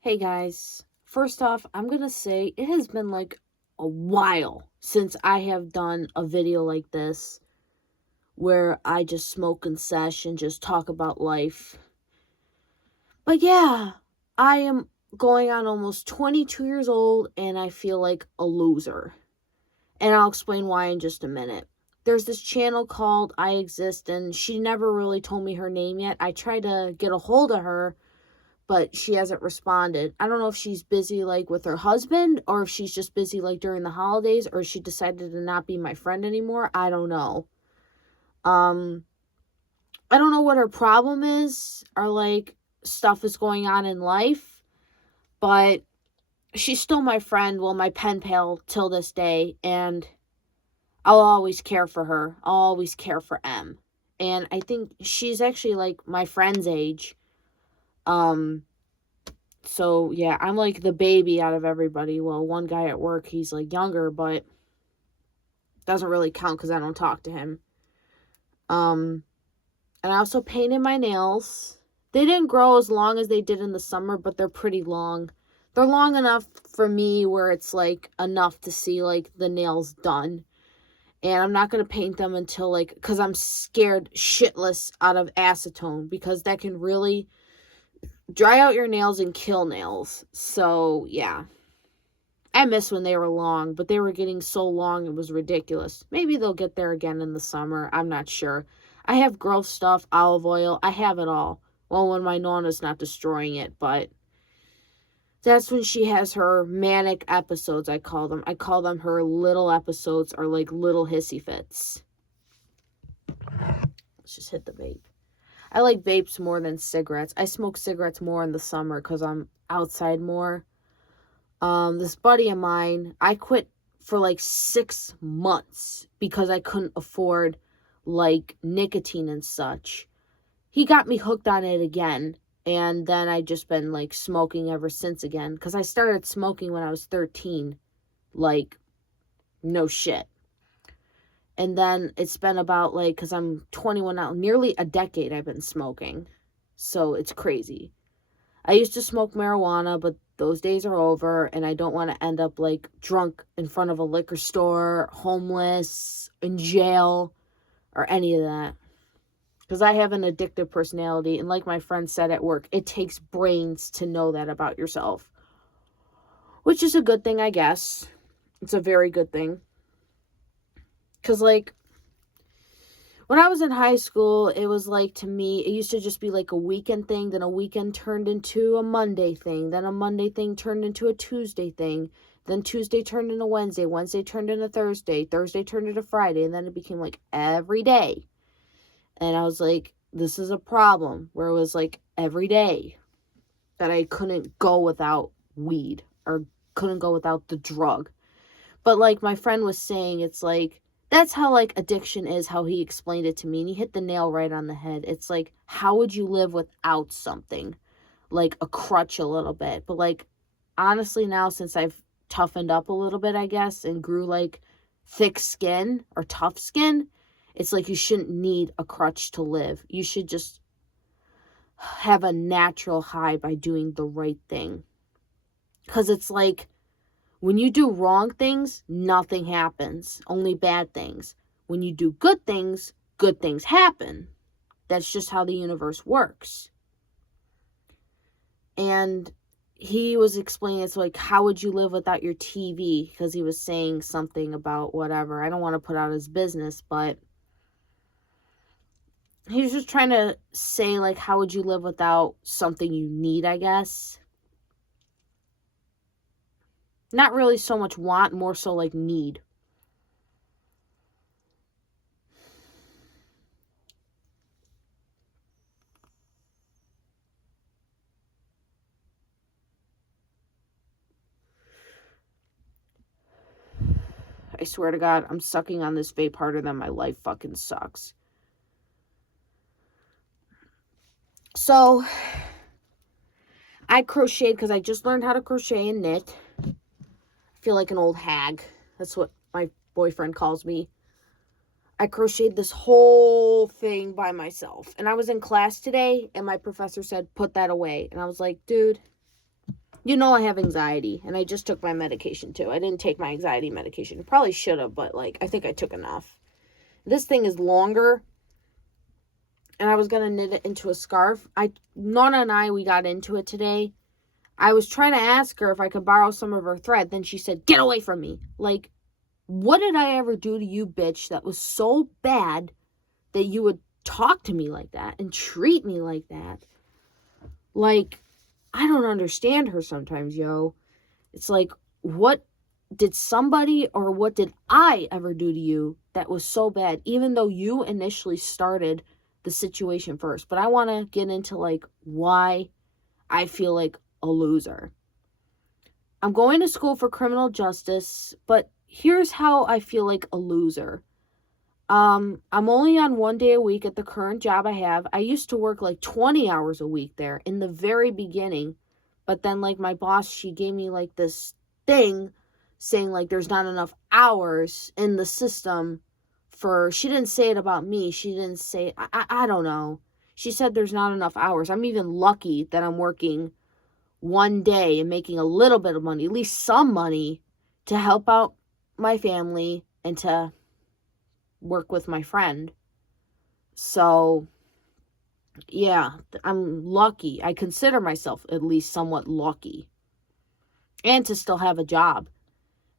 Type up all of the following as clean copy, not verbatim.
Hey guys, first off, I'm gonna say it has been like a while since I have done a video like this where I just smoke and sesh and just talk about life. But yeah, I am going on almost 22 years old and I feel like a loser. And I'll explain why in just a minute. There's this channel called I Exist and she never really told me her name yet. I tried to get a hold of her, but she hasn't responded. I don't know if she's busy like with her husband or if she's just busy like during the holidays or she decided to not be my friend anymore. I don't know. Um I don't know what her problem is or like stuff is going on in life, but she's still my friend, well my pen pal till this day, and I'll always care for her. I'll always care for M. And I think she's actually like my friend's age. Um So, yeah, I'm like the baby out of everybody. Well, one guy at work, he's like younger, but doesn't really count because I don't talk to him. Um, and I also painted my nails. They didn't grow as long as they did in the summer, but they're pretty long. They're long enough for me where it's like enough to see like the nails done. And I'm not going to paint them until like, because I'm scared shitless out of acetone because that can really dry out your nails and kill nails. So, yeah. I miss when they were long, but they were getting so long it was ridiculous. Maybe they'll get there again in the summer. I'm not sure. I have growth stuff, olive oil. I have it all. Well, when my Nana's not destroying it, but that's when she has her manic episodes, I call them. I call them her little episodes or like little hissy fits. Let's just hit the vape. I like vapes more than cigarettes. I smoke cigarettes more in the summer because I'm outside more. This buddy of mine, I quit for like 6 months because I couldn't afford like nicotine and such. He got me hooked on it again, and then I just been like smoking ever since again because I started smoking when I was 13. Like, no shit. And then it's been about like, because I'm 21 now, nearly a decade I've been smoking. So it's crazy. I used to smoke marijuana, but those days are over, and I don't want to end up like drunk in front of a liquor store, homeless, in jail, or any of that. Because I have an addictive personality, and like my friend said at work, it takes brains to know that about yourself. Which is a good thing, I guess. It's a very good thing. Because, like, when I was in high school, it was like, to me, it used to just be like a weekend thing. Then a weekend turned into a Monday thing. Then a Monday thing turned into a Tuesday thing. Then Tuesday turned into Wednesday. Wednesday turned into Thursday. Thursday turned into Friday. And then it became like every day. And I was like, this is a problem, where it was like every day that I couldn't go without weed or couldn't go without the drug. But like my friend was saying, it's like, that's how like addiction is, how he explained it to me. And he hit the nail right on the head. It's like, how would you live without something? Like a crutch a little bit. But like, honestly now, since I've toughened up a little bit, I guess, and grew like thick skin or tough skin, it's like you shouldn't need a crutch to live. You should just have a natural high by doing the right thing. Because it's like, when you do wrong things, nothing happens. Only bad things. When you do good things happen. That's just how the universe works. And he was explaining, it's like, how would you live without your TV? Because he was saying something about whatever. I don't want to put out his business, but he was just trying to say, like, how would you live without something you need, I guess. Not really so much want, more so like need. I swear to God, I'm sucking on this vape harder than my life fucking sucks. So, I crocheted because I just learned how to crochet and knit. I feel like an old hag. That's what my boyfriend calls me. I crocheted this whole thing by myself. And I was in class today, and my professor said, put that away. And I was like, dude, You know I have anxiety, and I just took my medication too. I didn't take my anxiety medication. Probably should have, but like I think I took enough. This thing is longer, and I was gonna knit it into a scarf. Nana and I, we got into it today. I was trying to ask her if I could borrow some of her thread. Then she said, "Get away from me!" Like, what did I ever do to you, bitch, that was so bad that you would talk to me like that and treat me like that? Like, I don't understand her sometimes, yo. It's like, what did somebody or what did I ever do to you that was so bad, even though you initially started the situation first? But I want to get into like why I feel like a loser. I'm going to school for criminal justice, but here's how I feel like a loser. I'm only on 1 day a week at the current job I have. I used to work like 20 hours a week there in the very beginning, but then like my boss, she gave me like this thing saying like there's not enough hours in the system for, she didn't say it about me. She didn't say, I don't know. She said there's not enough hours. I'm even lucky that I'm working 1 day and making a little bit of money, at least some money, to help out my family and to work with my friend. So, yeah, I'm lucky. I consider myself at least somewhat lucky. And to still have a job.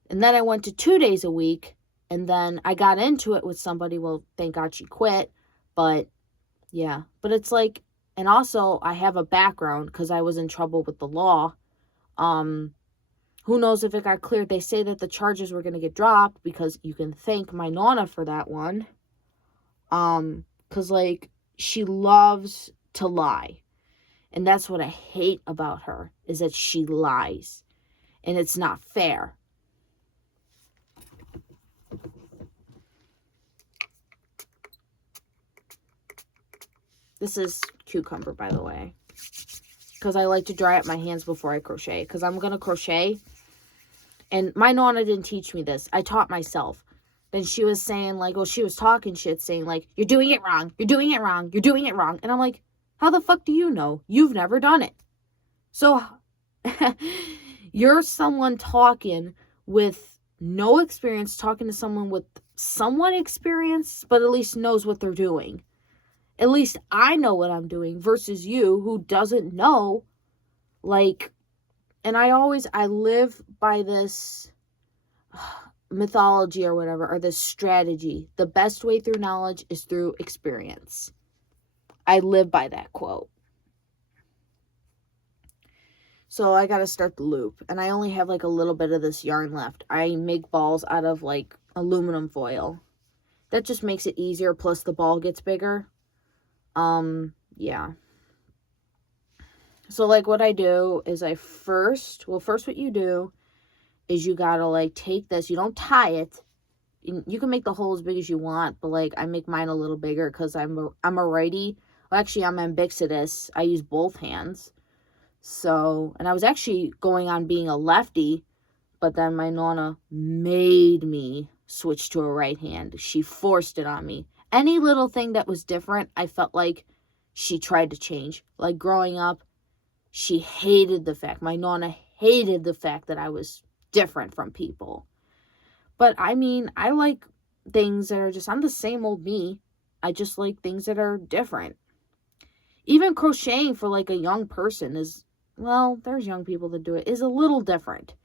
And then I went to 2 days a week, and then I got into it with somebody. Well, thank God she quit. But, yeah. But it's like, and also I have a background because I was in trouble with the law. Who knows if it got cleared? They say that the charges were going to get dropped because you can thank my Nana for that one. Because, like, she loves to lie. And that's what I hate about her, is that she lies. And it's not fair. This is cucumber, by the way. Because I like to dry up my hands before I crochet. Because I'm going to crochet. And my Nana didn't teach me this. I taught myself. Then she was saying, like, well, she was talking shit, saying, like, you're doing it wrong. You're doing it wrong. You're doing it wrong. And I'm like, how the fuck do you know? You've never done it. So, you're someone talking with no experience, talking to someone with somewhat experience, but at least knows what they're doing. At least I know what I'm doing versus you who doesn't know. Like, and I live by this mythology or whatever, or this strategy. The best way through knowledge is through experience. I live by that quote. So I gotta start the loop. And I only have like a little bit of this yarn left. I make balls out of like aluminum foil. That just makes it easier. Plus the ball gets bigger. Yeah. So like what I do is first what you do is you gotta like take this. You don't tie it. You can make the hole as big as you want, but like I make mine a little bigger because I'm a righty. Well, actually, I'm ambidextrous. I use both hands. So, and I was actually going on being a lefty, but then my Nana made me switch to a right hand. She forced it on me. Any little thing that was different, I felt like she tried to change. Like growing up, she hated the fact, my Nana hated the fact that I was different from people. But I mean, I like things that are just, I'm the same old me. I just like things that are different. Even crocheting for like a young person is, well, there's young people that do it, is a little different.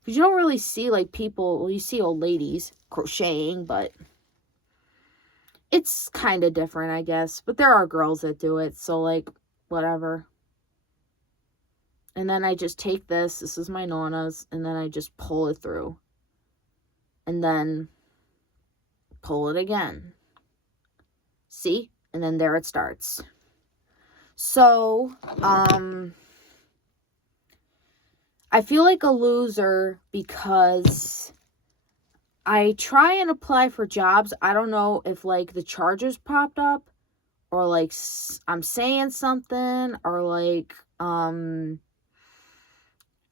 Because you don't really see like people, well, you see old ladies crocheting, but it's kind of different, I guess. But there are girls that do it, so like, whatever. And then I just take this is my Nana's, and then I just pull it through. And then pull it again. See? And then there it starts. So, I feel like a loser because I try and apply for jobs. I don't know if like the charges popped up or like I'm saying something or like,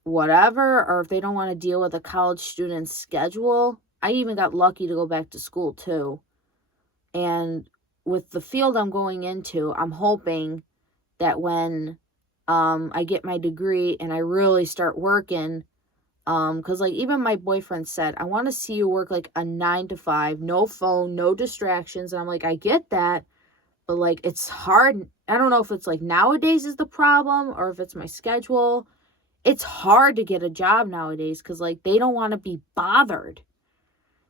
whatever, or if they don't want to deal with a college student's schedule. I even got lucky to go back to school too. And with the field I'm going into, I'm hoping that when I get my degree and I really start working. Because like even my boyfriend said, I want to see you work like a 9 to 5, no phone, no distractions. And I'm like, I get that, but like it's hard. I don't know if it's like nowadays is the problem or if it's my schedule. It's hard to get a job nowadays because like they don't want to be bothered.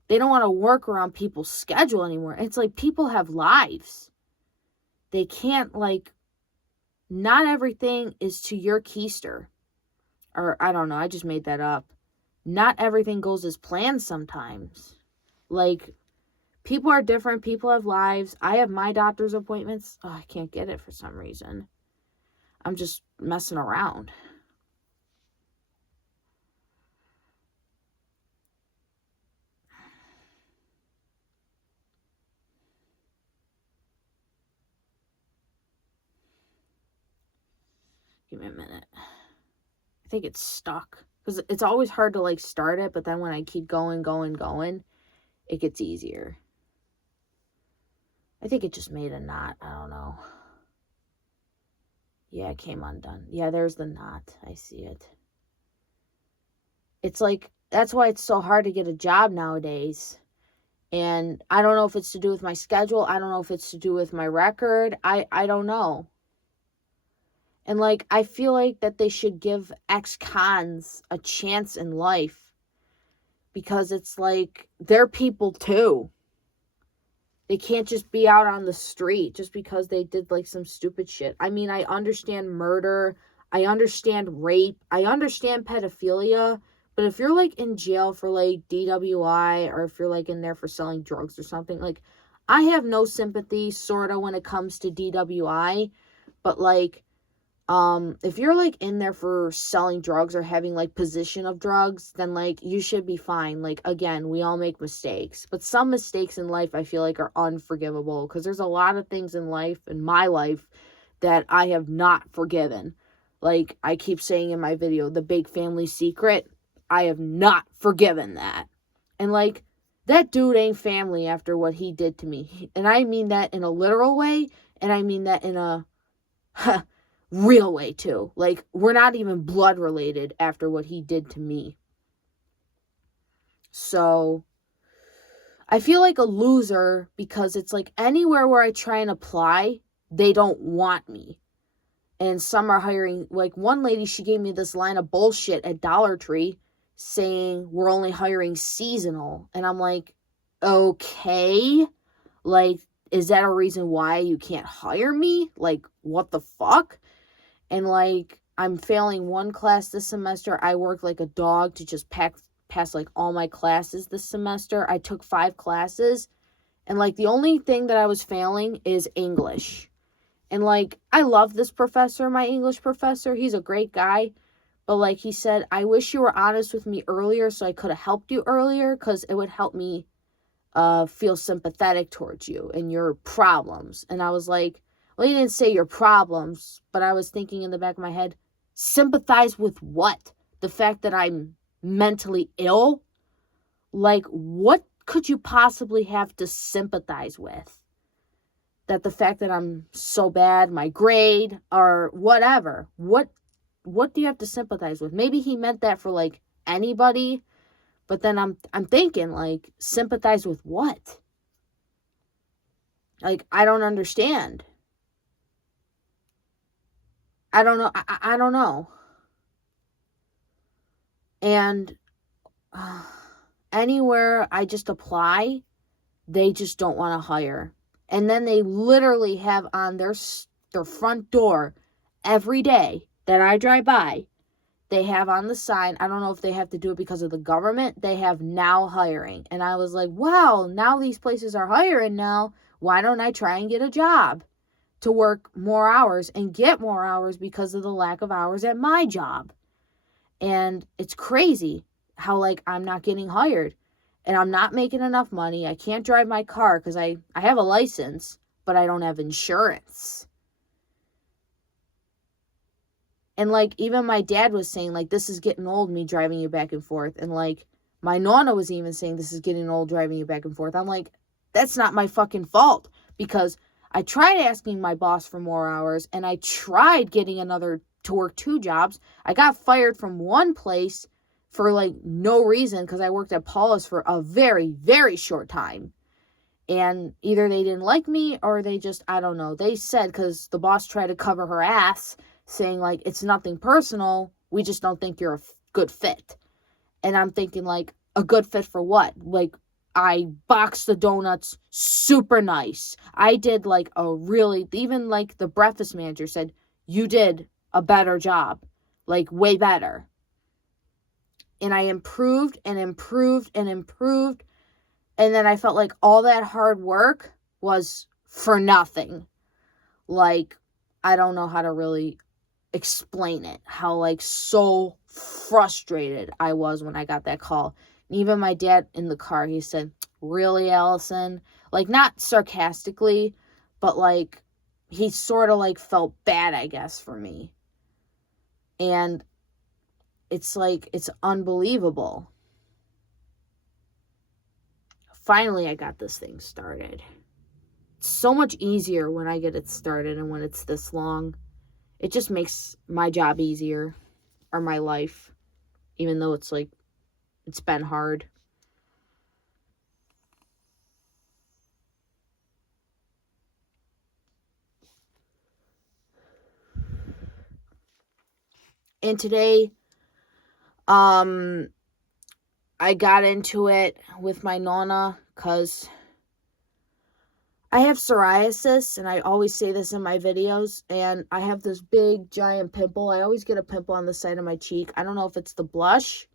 They don't want to work around people's schedule anymore. It's like people have lives. They can't like, not everything is to your keister. Or I don't know, I just made that up. Not everything goes as planned sometimes. Like, people are different. People have lives. I have my doctor's appointments. Oh, I can't get it for some reason. I'm just messing around. Give me a minute. I think it's stuck. Because it's always hard to, like, start it. But then when I keep going, it gets easier. I think it just made a knot. I don't know. Yeah, it came undone. Yeah, there's the knot. I see it. It's like, that's why it's so hard to get a job nowadays. And I don't know if it's to do with my schedule. I don't know if it's to do with my record. I don't know. And like, I feel like that they should give ex-cons a chance in life. Because it's like, they're people too. They can't just be out on the street just because they did like some stupid shit. I mean, I understand murder. I understand rape. I understand pedophilia. But if you're like in jail for like DWI or if you're like in there for selling drugs or something, like I have no sympathy sort of when it comes to DWI. But like, if you're like in there for selling drugs or having like possession of drugs, then like you should be fine. Like, again, we all make mistakes, but some mistakes in life I feel like are unforgivable because there's a lot of things in life, in my life, that I have not forgiven. Like I keep saying in my video, the big family secret, I have not forgiven that. And like, that dude ain't family after what he did to me. And I mean that in a literal way, and I mean that in a real way too. Like, we're not even blood related after what he did to me. So I feel like a loser because it's like anywhere where I try and apply, they don't want me. And some are hiring, like one lady, she gave me this line of bullshit at Dollar Tree saying we're only hiring seasonal. And I'm like, okay, like, is that a reason why you can't hire me? Like, what the fuck? And like, I'm failing one class this semester. I worked like a dog to just pass like all my classes this semester. I took 5 classes. And like, the only thing that I was failing is English. And like, I love this professor, my English professor. He's a great guy. But like he said, I wish you were honest with me earlier so I could have helped you earlier because it would help me feel sympathetic towards you and your problems. And I was like, well, he didn't say your problems, but I was thinking in the back of my head, sympathize with what? The fact that I'm mentally ill? Like, what could you possibly have to sympathize with? That the fact that I'm so bad, my grade, or whatever. What do you have to sympathize with? Maybe he meant that for like anybody, but then I'm thinking like, sympathize with what? Like, I don't understand. I don't know. I don't know. And anywhere I just apply, they just don't want to hire. And then they literally have on their front door every day that I drive by, they have on the sign, I don't know if they have to do it because of the government, they have now hiring. And I was like, wow, now these places are hiring now. Why don't I try and get a job to work more hours and get more hours because of the lack of hours at my job? And it's crazy how like I'm not getting hired and I'm not making enough money. I can't drive my car because I have a license, but I don't have insurance. And like, even my dad was saying like, this is getting old, me driving you back and forth. And like, my nonna was even saying this is getting old, driving you back and forth. I'm like, that's not my fucking fault, because I tried asking my boss for more hours and I tried getting another to work 2 jobs. I got fired from one place for like no reason because I worked at Paula's for a very, very short time. And either they didn't like me or they just, I don't know. They said, because the boss tried to cover her ass, saying like, it's nothing personal. We just don't think you're a good fit. And I'm thinking like, a good fit for what? Like, I boxed the donuts super nice. I did like a really, even like the breakfast manager said, you did a better job. Like, way better. And I improved and improved and improved. And then I felt like all that hard work was for nothing. Like, I don't know how to really explain it. How, like, so frustrated I was when I got that call. And even my dad in the car, he said, really, Allison? Like, not sarcastically, but, like, he sort of, like, felt bad, I guess, for me. And it's, like, it's unbelievable. Finally, I got this thing started. It's so much easier when I get it started and when it's this long. It just makes my job easier, or my life, even though it's like, it's been hard. And today, I got into it with my nonna because I have psoriasis, and I always say this in my videos, and I have this big, giant pimple. I always get a pimple on the side of my cheek. I don't know if it's the blush.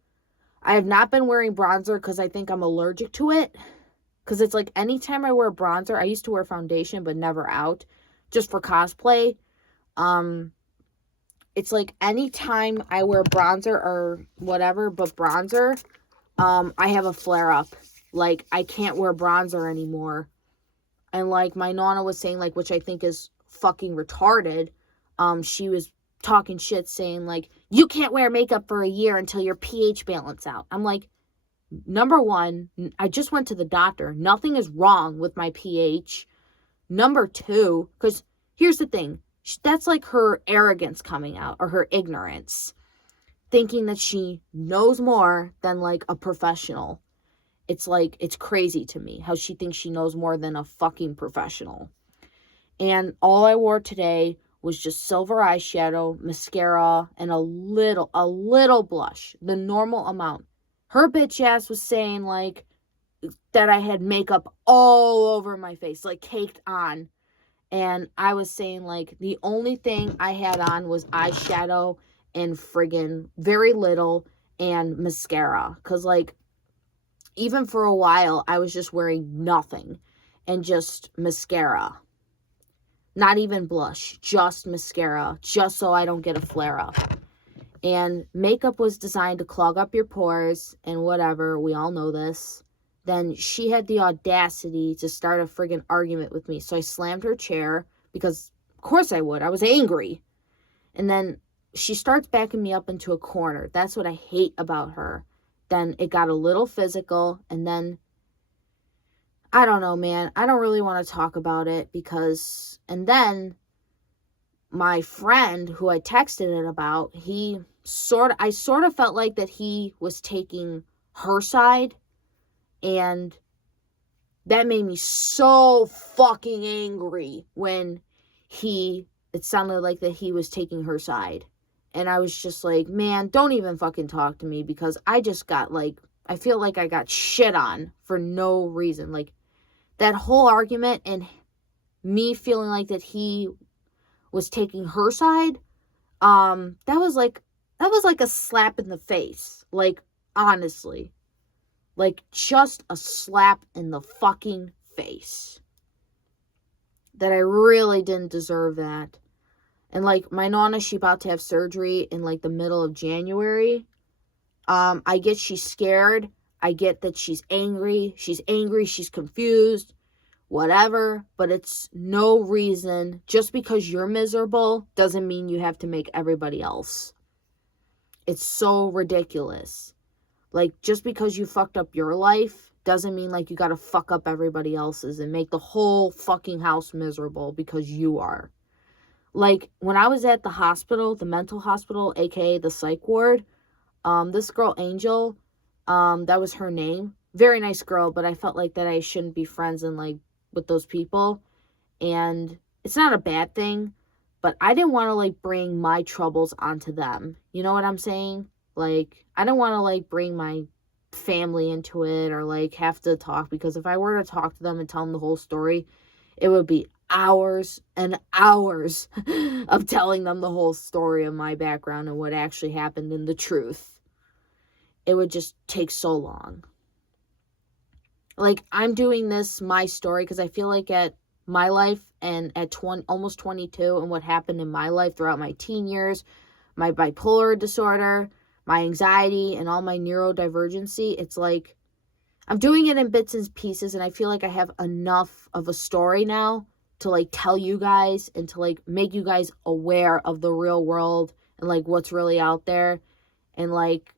I have not been wearing bronzer because I think I'm allergic to it. Because it's like anytime I wear bronzer, I used to wear foundation, but never out, just for cosplay. It's like anytime I wear bronzer or whatever, but bronzer, I have a flare-up. Like, I can't wear bronzer anymore. And, like, my nonna was saying, like, which I think is fucking retarded, she was talking shit saying, like, you can't wear makeup for a year until your pH balance out. I'm like, number one, I just went to the doctor. Nothing is wrong with my pH. Number two, because here's the thing. That's like her arrogance coming out, or her ignorance. Thinking that she knows more than, like, a professional. It's like, it's crazy to me how she thinks she knows more than a fucking professional. And all I wore today was just silver eyeshadow, mascara, and a little blush. The normal amount. Her bitch ass was saying, like, that I had makeup all over my face, like, caked on. And I was saying, like, the only thing I had on was eyeshadow and friggin' very little and mascara. Because, like, even for a while, I was just wearing nothing and just mascara. Not even blush, just mascara, just so I don't get a flare-up. And makeup was designed to clog up your pores and whatever. We all know this. Then she had the audacity to start a friggin' argument with me. So I slammed her chair because, of course I would. I was angry. And then she starts backing me up into a corner. That's what I hate about her. Then it got a little physical. And then, I don't know, man. I don't really want to talk about it because, and then my friend who I texted it about, I sort of felt like that he was taking her side. And that made me so fucking angry when it sounded like that he was taking her side. And I was just like, man, don't even fucking talk to me because I just got, like, I feel like I got shit on for no reason. Like, that whole argument and me feeling like that he was taking her side, that was like a slap in the face. Like, honestly. Like, just a slap in the fucking face. That I really didn't deserve that. And, like, my nonna, she about to have surgery in, like, the middle of January. I get she's scared. I get that she's angry. She's confused. Whatever. But it's no reason. Just because you're miserable doesn't mean you have to make everybody else. It's so ridiculous. Like, just because you fucked up your life doesn't mean, like, you gotta fuck up everybody else's and make the whole fucking house miserable because you are. Like, when I was at the hospital, the mental hospital, aka the psych ward, this girl, Angel, that was her name. Very nice girl, but I felt like that I shouldn't be friends and, like, with those people. And it's not a bad thing, but I didn't want to, like, bring my troubles onto them. You know what I'm saying? Like, I don't want to, like, bring my family into it or, like, have to talk, because if I were to talk to them and tell them the whole story, it would be hours and hours of telling them the whole story of my background and what actually happened and the truth. It would just take so long. Like, I'm doing this, my story, because I feel like at my life and at almost 22 and what happened in my life throughout my teen years, my bipolar disorder, my anxiety, and all my neurodivergency, it's like I'm doing it in bits and pieces, and I feel like I have enough of a story now to, like, tell you guys and to, like, make you guys aware of the real world and, like, what's really out there, and, like,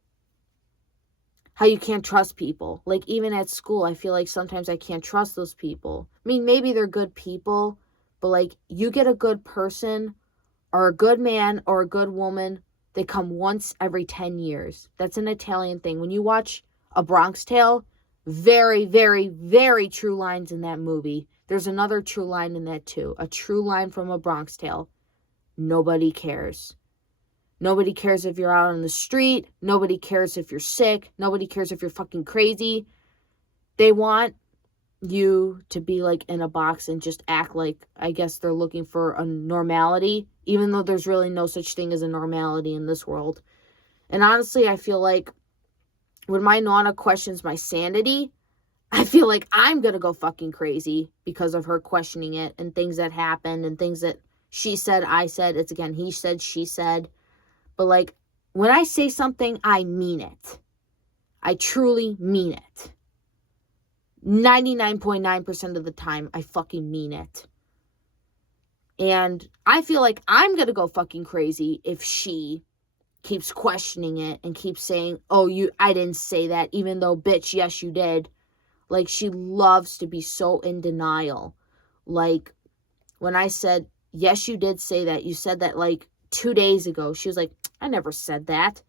how you can't trust people. Like, even at school, I feel like sometimes I can't trust those people. I mean, maybe they're good people, but, like, you get a good person or a good man or a good woman, they come once every 10 years. That's an Italian thing. When you watch A Bronx Tale, very, very, very true lines in that movie. There's another true line in that too. A true line from A Bronx Tale. Nobody cares. Nobody cares if you're out on the street. Nobody cares if you're sick. Nobody cares if you're fucking crazy. They want you to be, like, in a box and just act like, I guess they're looking for a normality, even though there's really no such thing as a normality in this world. And honestly, I feel like when my Nana questions my sanity, I feel like I'm gonna go fucking crazy because of her questioning it and things that happened and things that she said, I said. It's, again, he said, she said. But, like, when I say something, I mean it. I truly mean it. 99.9% of the time, I fucking mean it. And I feel like I'm gonna go fucking crazy if she keeps questioning it and keeps saying, oh, I didn't say that, even though, bitch, yes, you did. Like, she loves to be so in denial. Like, when I said, yes, you did say that, you said that, like, 2 days ago, she was like, I never said that.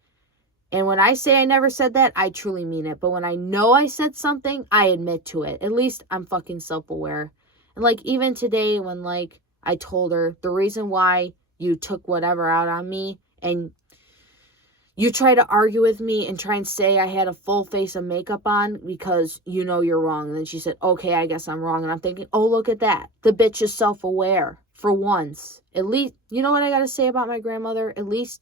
And when I say I never said that, I truly mean it. But when I know I said something, I admit to it. At least I'm fucking self-aware. And, like, even today when, like, I told her the reason why you took whatever out on me and you try to argue with me and try and say I had a full face of makeup on because you know you're wrong. And then she said, okay, I guess I'm wrong. And I'm thinking, oh, look at that. The bitch is self-aware for once. At least, you know what I got to say about my grandmother? At least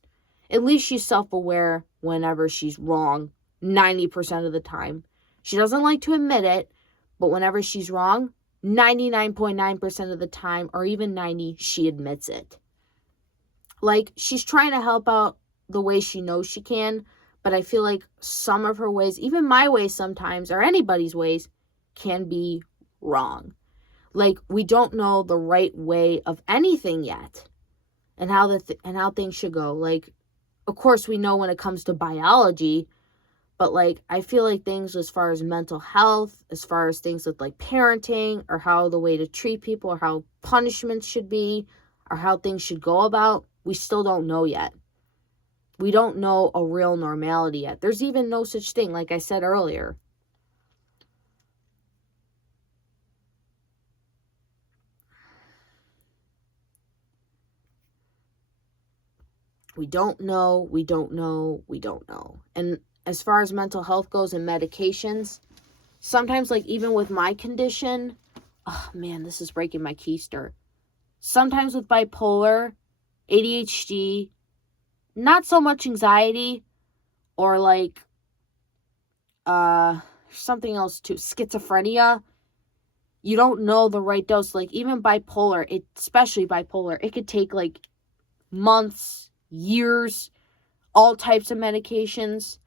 she's self-aware whenever she's wrong, 90% of the time. She doesn't like to admit it, but whenever she's wrong, 99.9% of the time, or even 90, she admits it. Like, she's trying to help out the way she knows she can, but I feel like some of her ways, even my ways sometimes, or anybody's ways, can be wrong. Like, we don't know the right way of anything yet, and how how things should go. Like, of course, we know when it comes to biology, but, like, I feel like things as far as mental health, as far as things with, like, parenting, or how the way to treat people, or how punishments should be, or how things should go about, we still don't know yet. We don't know a real normality yet. There's even no such thing, like I said earlier. We don't know, we don't know, we don't know. And as far as mental health goes and medications, sometimes, like, even with my condition, oh man, this is breaking my keister. Sometimes with bipolar, ADHD, not so much anxiety, or, like, something else too, schizophrenia, you don't know the right dose. Like, even bipolar, especially bipolar, it could take, like, months, years, all types of medications,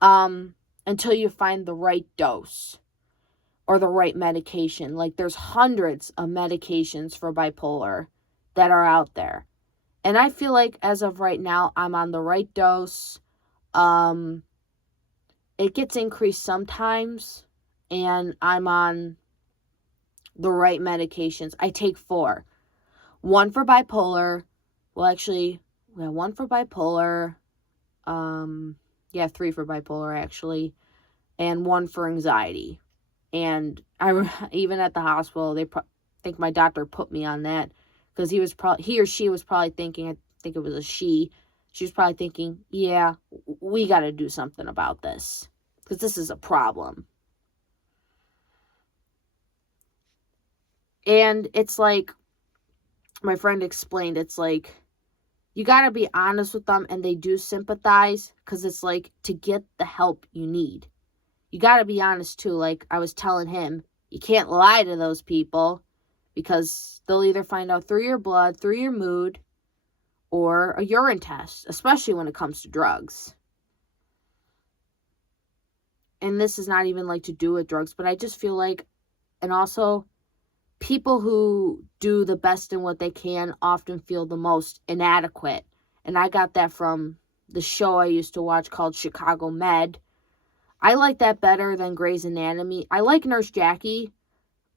until you find the right dose or the right medication. Like, there's hundreds of medications for bipolar that are out there. And I feel like as of right now, I'm on the right dose. It gets increased sometimes, and I'm on the right medications. I take 4. one for bipolar. Well, actually, we have one for bipolar. Yeah, 3 for bipolar, actually. And 1 for anxiety. And even at the hospital, they think my doctor put me on that because he or she was probably thinking, I think it was a she was probably thinking, yeah, we got to do something about this because this is a problem. And it's like, my friend explained, it's like, you got to be honest with them, and they do sympathize because it's like, to get the help you need. You got to be honest too. Like I was telling him, you can't lie to those people because they'll either find out through your blood, through your mood, or a urine test, especially when it comes to drugs. And this is not even like to do with drugs, but I just feel like, and also people who do the best in what they can often feel the most inadequate. And I got that from the show I used to watch called Chicago Med. I like that better than Grey's Anatomy. I like Nurse Jackie,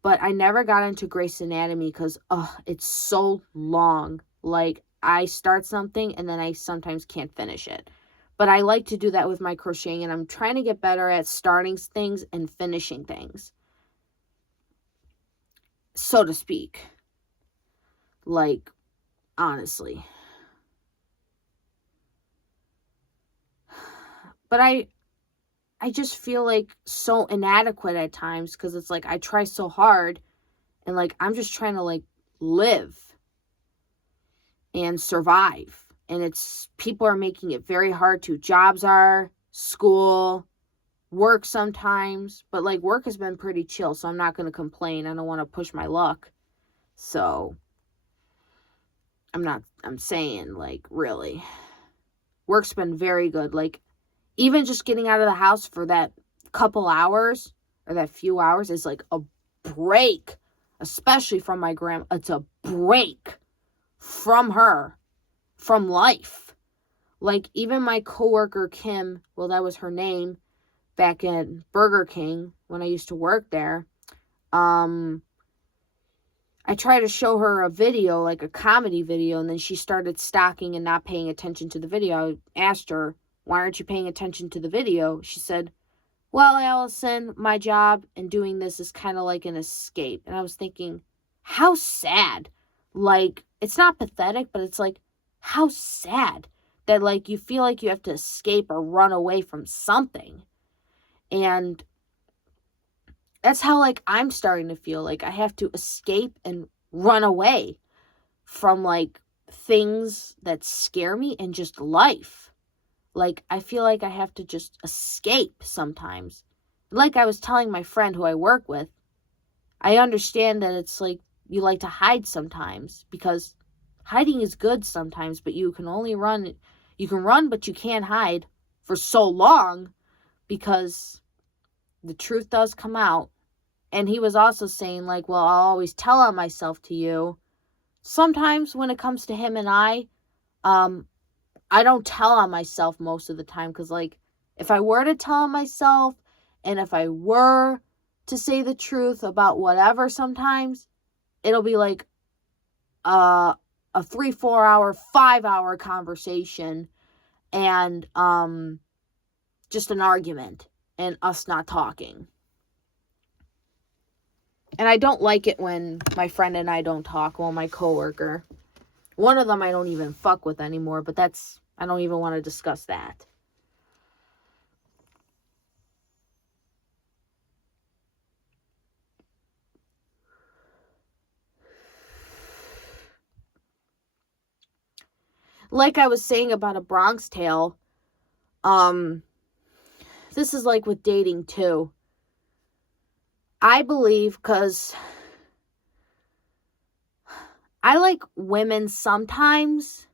but I never got into Grey's Anatomy because, it's so long. Like, I start something and then I sometimes can't finish it. But I like to do that with my crocheting, and I'm trying to get better at starting things and finishing things, so to speak. Like, honestly. But I just feel like so inadequate at times because it's like I try so hard and like I'm just trying to like live and survive. And it's, people are making it very hard to. Jobs are, school, work sometimes. But like work has been pretty chill, so I'm not going to complain. I don't want to push my luck. So I'm saying like really. Work's been very good. Like even just getting out of the house for that couple hours or that few hours is like a break, especially from my grandma. It's a break from her, from life. Like even my coworker Kim, well, that was her name back in Burger King when I used to work there. I tried to show her a video, like a comedy video, and then she started stalking and not paying attention to the video. I asked her, why aren't you paying attention to the video? She said, well, Allison, my job and doing this is kind of like an escape. And I was thinking, how sad. Like, it's not pathetic, but it's like, how sad that, like, you feel like you have to escape or run away from something. And that's how, like, I'm starting to feel like I have to escape and run away from, like, things that scare me and just life. Like, I feel like I have to just escape sometimes. Like I was telling my friend who I work with, I understand that it's like you like to hide sometimes because hiding is good sometimes, but you can only run. You can run, but you can't hide for so long because the truth does come out. And he was also saying, like, well, I'll always tell on myself to you. Sometimes when it comes to him and I don't tell on myself most of the time because, like, if I were to tell on myself and if I were to say the truth about whatever sometimes, it'll be like a 3, 4 hour, 5 hour conversation and just an argument and us not talking. And I don't like it when my friend and I don't talk. Well, my coworker. One of them I don't even fuck with anymore, but I don't even want to discuss that. Like I was saying about A Bronx Tale, this is like with dating too. I believe because I like women sometimes,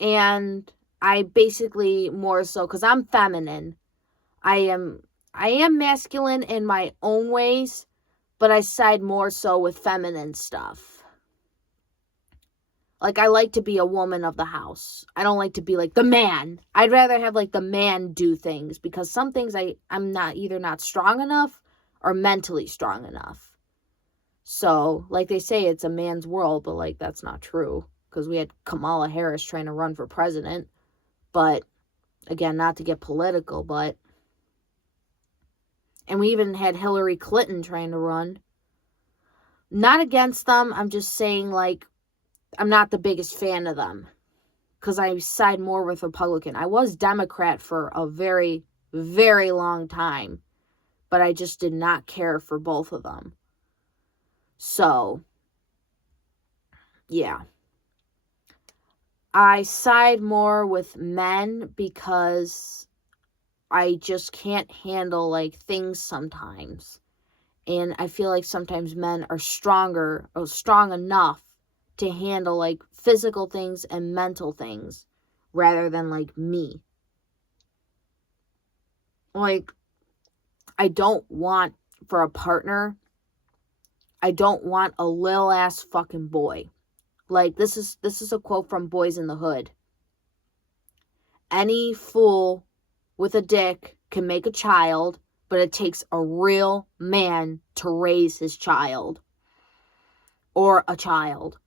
and I basically more so because I'm feminine. I am masculine in my own ways, but I side more so with feminine stuff. Like, I like to be a woman of the house. I don't like to be like the man. I'd rather have like the man do things because some things I'm not strong enough or mentally strong enough. So, like they say, it's a man's world, but, like, that's not true. Because we had Kamala Harris trying to run for president. But, again, not to get political, but... And we even had Hillary Clinton trying to run. Not against them. I'm just saying, like, I'm not the biggest fan of them. Because I side more with Republican. I was Democrat for a very, very long time. But I just did not care for both of them. So, yeah. I side more with men because I just can't handle, like, things sometimes. And I feel like sometimes men are strong enough to handle, like, physical things and mental things rather than, like, me. Like, I don't want, for a partner, I don't want a lil ass fucking boy. Like, this is a quote from Boys in the Hood. Any fool with a dick can make a child, but it takes a real man to raise his child. Or a child.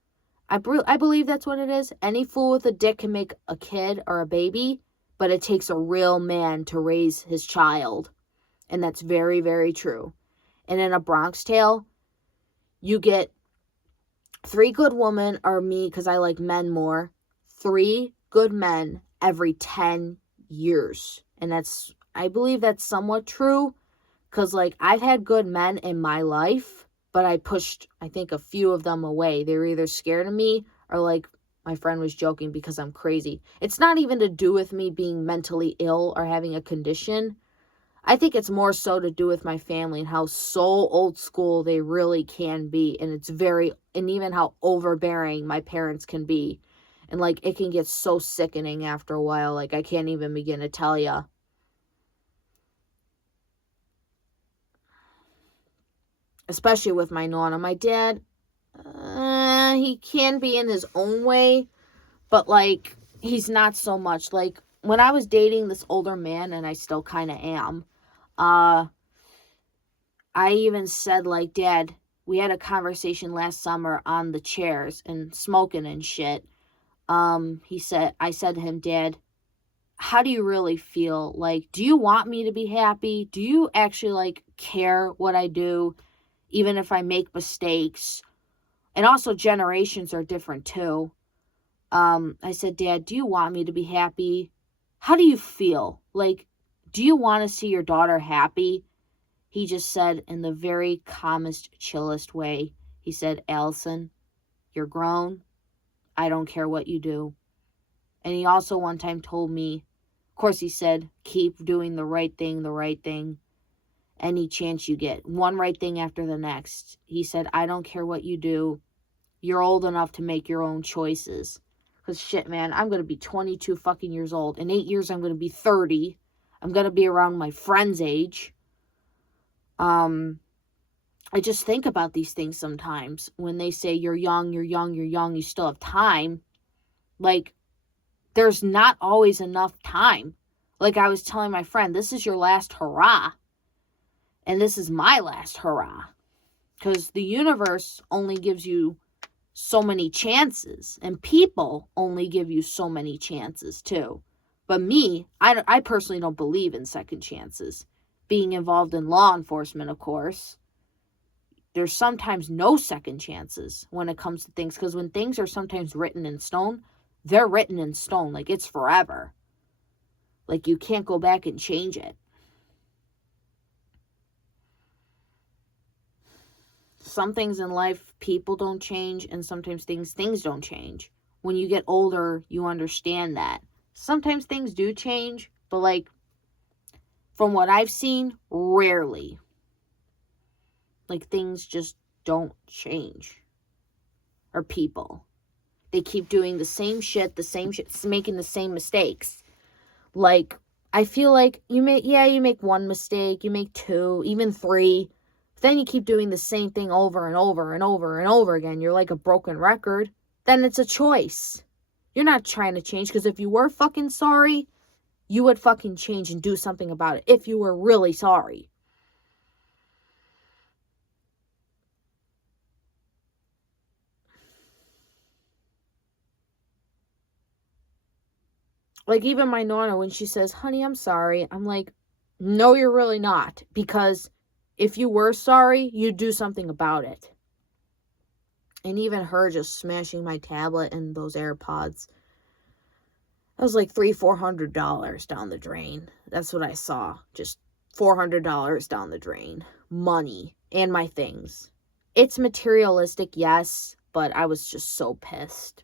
I believe that's what it is. Any fool with a dick can make a kid or a baby, but it takes a real man to raise his child. And that's very, very true. And in A Bronx Tale, you get 3 good women, or me, because I like men more, 3 good men every 10 years. And I believe that's somewhat true, because, like, I've had good men in my life, but I pushed, I think, a few of them away. They were either scared of me or, like, my friend was joking because I'm crazy. It's not even to do with me being mentally ill or having a condition. I think it's more so to do with my family and how so old school they really can be. And even how overbearing my parents can be. And, like, it can get so sickening after a while. Like, I can't even begin to tell you. Especially with my nonna. My dad, he can be in his own way, but, like, he's not so much. Like, when I was dating this older man, and I still kind of am, I even said, like, Dad, we had a conversation last summer on the chairs and smoking and shit. I said to him, Dad, how do you really feel? Like, do you want me to be happy? Do you actually, like, care what I do? Even if I make mistakes. And also generations are different too. I said, Dad, do you want me to be happy? How do you feel? Like, do you want to see your daughter happy? He just said in the very calmest, chillest way, he said, Allison, you're grown. I don't care what you do. And he also one time told me, of course he said, keep doing the right thing. Any chance you get. One right thing after the next. He said, I don't care what you do. You're old enough to make your own choices. Because shit, man, I'm going to be 22 fucking years old. In 8 years, I'm going to be 30. I'm going to be around my friend's age. I just think about these things sometimes. When they say you're young, you still have time. Like, there's not always enough time. Like I was telling my friend, this is your last hurrah. And this is my last hurrah. Because the universe only gives you so many chances. And people only give you so many chances too. But me, I personally don't believe in second chances. Being involved in law enforcement, of course, there's sometimes no second chances when it comes to things. Because when things are sometimes written in stone, they're written in stone. Like, it's forever. Like, you can't go back and change it. Some things in life, people don't change, and sometimes things don't change. When you get older, you understand that. Sometimes things do change, but, like, from what I've seen, rarely. Like, things just don't change. Or people. They keep doing the same shit, making the same mistakes. Like, I feel like you make one mistake, you make 2, even 3. Then you keep doing the same thing over and over and over and over again. You're like a broken record. Then it's a choice. You're not trying to change, because if you were fucking sorry, you would fucking change and do something about it if you were really sorry. Like, even my Nonna, when she says, honey, I'm sorry, I'm like, no, you're really not. Because if you were sorry, you'd do something about it. And even her just smashing my tablet and those AirPods, that was like $400 down the drain. That's what I saw. Just $400 down the drain. Money and my things. It's materialistic, yes, but I was just so pissed.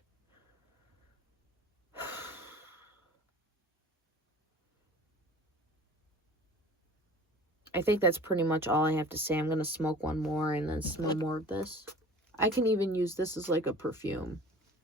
I think that's pretty much all I have to say. I'm going to smoke one more and then smell more of this. I can even use this as like a perfume.